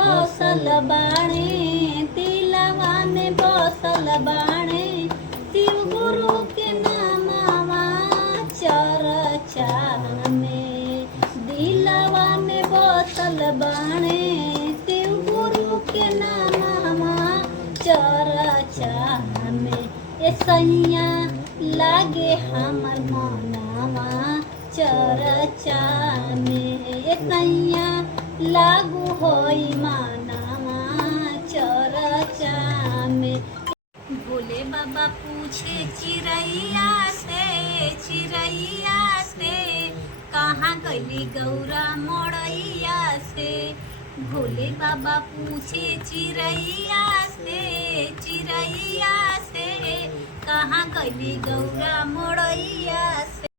बसल बाणे, दिलवा में बसल बाणे, शिव गुरु के नामवा चर्चा में। दिलवा में बसल बाणे, शिव गुरु के नामवा चर्चा में। ए सैया लागे हमर मनवा चर्चा में। ए सैया लागू होई मनवा चर्चा में। भोले बाबा पूछे चिड़ैया से कहाँ गली गौरा मोड़ैया से। भोले बाबा पूछे चिड़ैया से कहाँ गली गौरा मोड़ैया से।